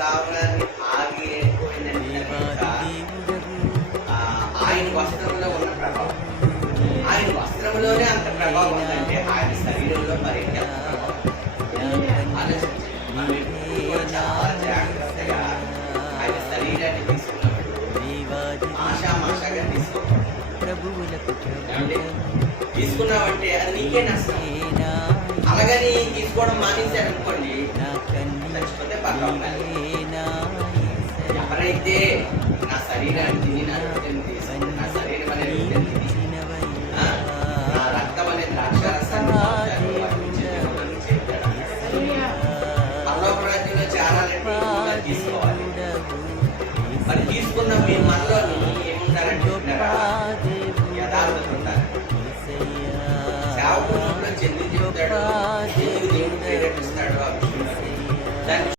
రావడానికి ఆగిపోయిందంటే కనుక ఆయన వస్త్రంలో ఉన్న ప్రభావం, ఆయన వస్త్రంలోనే అంత ప్రభావం ఉందంటే ఆయన శరీరంలో మరి ఎంత ప్రభావం. ఆలోచించండి, మనం ఎప్పుడు కూడా చాలా జాగ్రత్తగా ఆయన శరీరాన్ని తీసుకున్నప్పుడు ఆషామాషాగా తీసుకున్నామంటే అది నీకే నష్టం. అలాగని తీసుకోవడం మానేశారనుకోండి, చచ్చిపోతే పక్క ఉండాలి. ఎవరైతే నా శరీరాన్ని తిని నా రొట్టెని తీసుకుని, నా శరీరం అనే రొట్టెని తిని నా రక్తం అనే ద్రాక్షారసాన్ని పరలోక రాజ్యంలో చేరాలంటే తీసుకోవాలి. మరి తీసుకున్న మీ మనలోని ఏముంటారంటే యథార్థత ఉంటారు. సేవకుడు చెంది చెప్తాడు,